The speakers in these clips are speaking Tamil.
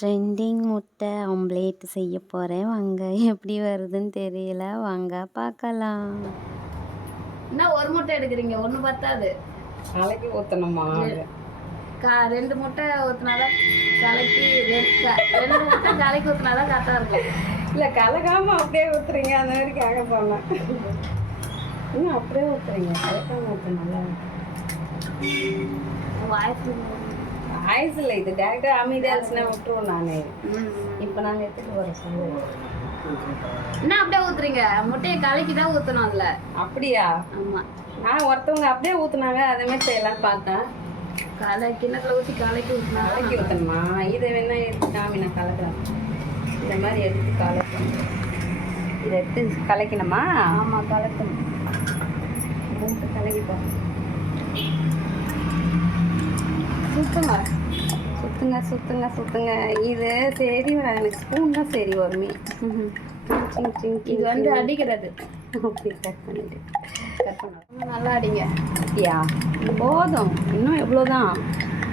ட்ரெண்டிங் முட்டை ஆம்லேட் செய்ய போகிறேன் வாங்க எப்படி வருதுன்னு தெரியல. வாங்க பார்க்கலாம். என்ன ஒரு முட்டை எடுக்கிறீங்க? ஒன்று பத்தாது. கலக்கி ஊற்றணுமா கா ரெண்டு முட்டை ஊற்றினாதான் கலக்கி ரெண்டு ரெண்டு முட்டை கலக்கி ஊற்றினாதான் கரெக்டாக இருக்கும். இல்லை கலக்காம அப்படியே ஊற்றுறீங்க அந்த மாதிரி கேட்க சொன்னேன் இன்னும் அப்படியே ஊற்றுறீங்க கலக்காம ஊற்ற நல்லா வாய்ப்பு ஆயுஸ் இல்லை இது டேரெக்டாக அமைதியாக இருந்துச்சுன்னா விட்டுருவோம் நான். இப்போ நாங்கள் எடுத்துகிட்டு வர சொல்லு என்ன அப்படியே ஊத்துறீங்க? முட்டையை கலக்கி தான் ஊற்றணும் அதில். அப்படியா? ஆமாம் நான் ஒருத்தவங்க அப்படியே ஊற்றுனாங்க அதே மாதிரி செய்யலாம் பார்த்தேன். கலை கிண்ணத்தில் ஊற்றி கலக்கி ஊற்றினா கலக்கி ஊற்றணுமா இதை வேணா எடுத்து காமி நான் கலக்கிறேன். இந்த மாதிரி எடுத்து கலக்கணும். இதை எடுத்து கலக்கணுமா ஆமாம் கலக்கணும். கலக்கிப்போம். சுத்தங்க. சுத்துங்க சுத்துங்க சுத்துங்க. இது சரி எனக்கு ஸ்பூன் தான் சரி வருமே. இது வந்து அடிக்கிறது. அப்படி கட் பண்ணிட்டு. கட் பண்ண. நல்லா அடிங்க. அப்படியா போதும். இன்னும் எவ்வளோதான்?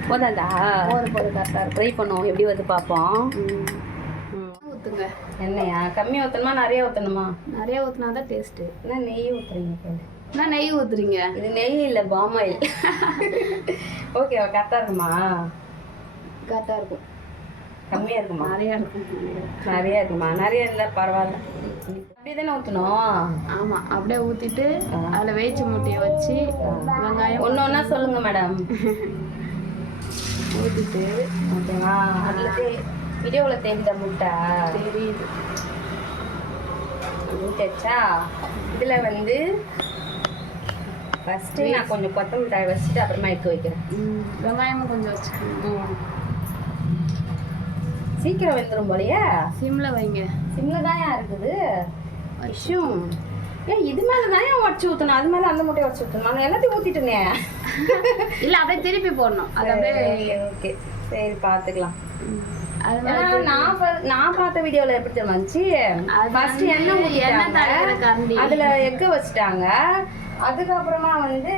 போதாதா? போது போது கரெக்டாக ட்ரை பண்ணுவோம். எப்படி வந்து பார்ப்போம். ஊற்றுங்க எண்ணெயா கம்மி ஊற்றணுமா நிறைய ஊற்றணுமா நிறைய ஊற்றினா தான் டேஸ்ட்டு என்ன நெய் ஊற்றுறீங்க என்ன நெய் ஊற்றுறீங்க இது நெய் இல்லை பாமாயில் ஓகே கரெக்டாக இருக்குமா? கரெக்டாக இருக்கும். கம்மியாக இருக்குமா? நிறையா இருக்கும். நிறைய இருக்குமா? நிறைய இருந்தால் பரவாயில்ல. அப்படி தானே ஊற்றணும் ஆமாம் அப்படியே ஊற்றிட்டு அதில் வேய்ச்சி முட்டையை வச்சு வெங்காயம் ஒன்று ஒன்றா சொல்லுங்க மேடம். ஊற்றிட்டு ஓகேவா? அதில் தே வீடியோவில் தெரிந்த முட்டை. தெரியுது. ஊற்றச்சா இதில் வந்து ஃபஸ்ட்டு நான் கொஞ்சம் கொத்தமல்லி தழை வச்சுட்டு அப்புறமா எடுத்து வைக்கிறேன். வெங்காயமும் கொஞ்சம் வச்சுக்கோங்க சீக்கிரம் வெந்துடும் போலையே. சிம்மில் வைங்க. சிம்மில் தான் இருக்குது. விஷயம் ஏன் இது மேலே தான் உடச்சி ஊற்றணும் அது மேலே அந்த முட்டையை உடச்சி ஊற்றணும் நான் எல்லாத்தையும் ஊற்றிட்டேனே இல்லை அப்படியே திருப்பி போடணும். அது அப்படியே ஓகே. சரி பார்த்துக்கலாம். ம், நான் நான் பார்த்த வீடியோவில் எப்படி அது ஃபர்ஸ்ட் எண்ணெய் எண்ணெய் அதில் எக்கு வச்சுட்டாங்க. அதுக்கப்புறமா வந்து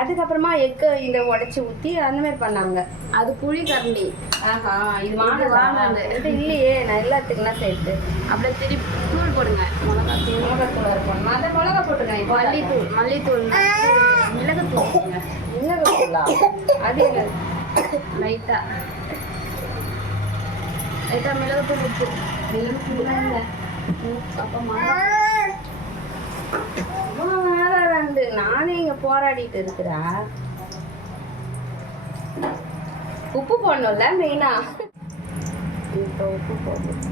அதுக்கப்புறமா எக்கு இதை உடச்சி ஊற்றி அந்த மாதிரி பண்ணாங்க. அது புளி கரண்டி ஆஹா இது வாங்க வாங்கினது. இது இல்லையே நான் எல்லாத்துக்குன்னா சேர்த்து. அப்படியே திருப்பி தூள் போடுங்க. மிளகாத்தூள். மிளகாத்தூள் இருக்கணும் நான் அந்த மிளகா போட்டுருக்கேன் மல்லித்தூள் மல்லித்தூள். மிளகுத்தூள் போடுங்க. மிளகாத்தூளா? அது என்ன லைட்டாக லைட்டாக மிளகுத்தூள் உப்பு அப்புறமா இவ்வளோ நேரம் ரெண்டு நானே இங்கே போராடிட்டு இருக்கிறா உப்பு போடணும்ல மெயினா இப்போ உப்பு போடணும்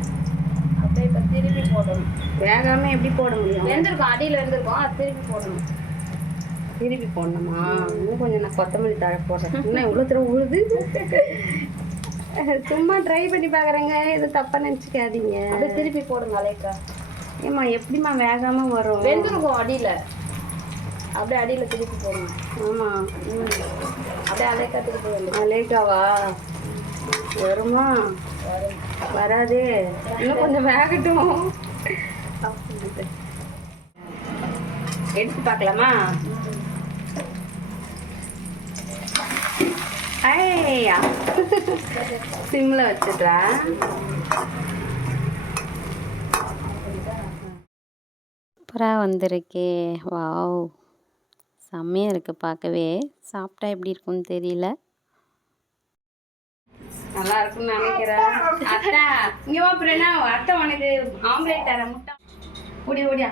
அப்படியே இப்போ திருப்பி போடணும் வேகாம எப்படி போட முடியும் வெந்திருக்கும் அடியில் வெந்திருக்கும் அது திருப்பி போடணும் திருப்பி போடணுமா இன்னும் கொஞ்சம் நான் கொத்தமல்லி தழை போடுறேன் இன்னும் இவ்வளோ தூரம் உழுது சும்மா ட்ரை பண்ணி பார்க்குறேங்க எதுவும் தப்பாக நினச்சிக்காதீங்க. அப்படியே திருப்பி போடுங்க லைட்டா ஏம்மா எப்படிம்மா வேகாம வரும்? வெந்திருக்கும் அடியில். அப்படியே அடியில் திருப்பி போடணும் ஆமாம் அப்படியே அலைக்கா திருப்பி அலேக்காவா வருமா? வராதே. இன்னும் கொஞ்சம் வேகட்டும். எடுத்து பார்க்கலாமா? ஐயா. சிம்ல வச்சுடுறேன் சூப்பராக வந்திருக்கே. வாவ். செம்மையாக இருக்குது பார்க்கவே. சாப்பிட்டா எப்படி இருக்கும்னு தெரியல. நல்லா இருக்கும்னு நினைக்கிறேன். அத்தா இங்க பிரணா. அத்தை உனக்கு ஆம்லேட் தரேன். முட்டை. ஓடி ஓடியா.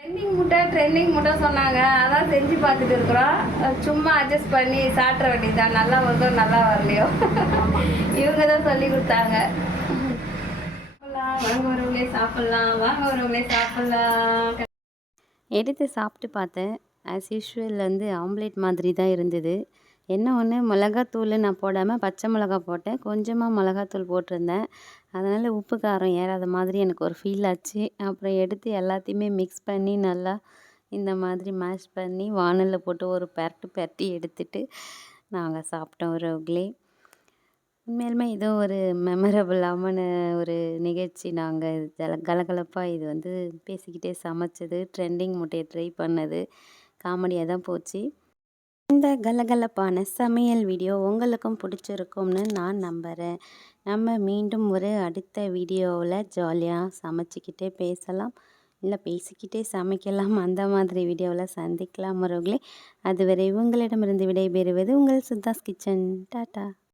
ட்ரெண்டிங் முட்டை ட்ரெண்டிங் முட்டை சொன்னாங்க. அதான் செஞ்சு பார்த்துட்டு இருக்கிறோம். சும்மா அட்ஜஸ்ட் பண்ணி சாப்பிட்ற வேண்டியதுதான் நல்லா வருதோ நல்லா வரலையோ. இவங்க தான் சொல்லி கொடுத்தாங்க வாங்க வரவங்களே சாப்பிட்லாம். வாங்க வரவங்களே சாப்பிட்லாம். எடுத்து சாப்பிட்டு பார்த்தேன். ஆஸ் யூஷுவல் வந்து ஆம்லேட் மாதிரி தான் இருந்தது. என்ன ஒன்று மிளகாத்தூள் நான் போடாமல் பச்சை மிளகா போட்டேன். கொஞ்சமாக மிளகாத்தூள் போட்டிருந்தேன். அதனால் உப்பு காரம் ஏறாத மாதிரி எனக்கு ஒரு ஃபீல் ஆச்சு. அப்புறம் எடுத்து எல்லாத்தையுமே மிக்ஸ் பண்ணி நல்லா இந்த மாதிரி மேஷ் பண்ணி வானலில் போட்டு ஒரு பரட்டு பரட்டி எடுத்துட்டு நாங்கள் சாப்பிட்டோம் ஒரு உக்லே உண்மையிலுமே இது ஒரு மெமரபுளான ஒரு நிகழ்ச்சி. நாங்கள் ஜல கலகலப்பாக இது வந்து பேசிக்கிட்டே சமைச்சது ட்ரெண்டிங் முட்டையை ட்ரை பண்ணது காமெடியாக தான் போச்சு. இந்த கலகலப்பான சமையல் வீடியோ உங்களுக்கும் பிடிச்சிருக்கும்னு நான் நம்புகிறேன் நம்ம மீண்டும் ஒரு அடுத்த வீடியோவில் ஜாலியாக சமைச்சிக்கிட்டே பேசலாம். இல்லை பேசிக்கிட்டே சமைக்கலாம். அந்த மாதிரி வீடியோவில் சந்திக்கலாம் உறவுகளே அதுவரை உங்களிடமிருந்து விடைபெறுவது உங்கள் சுத்தாஸ் கிச்சன். டாட்டா.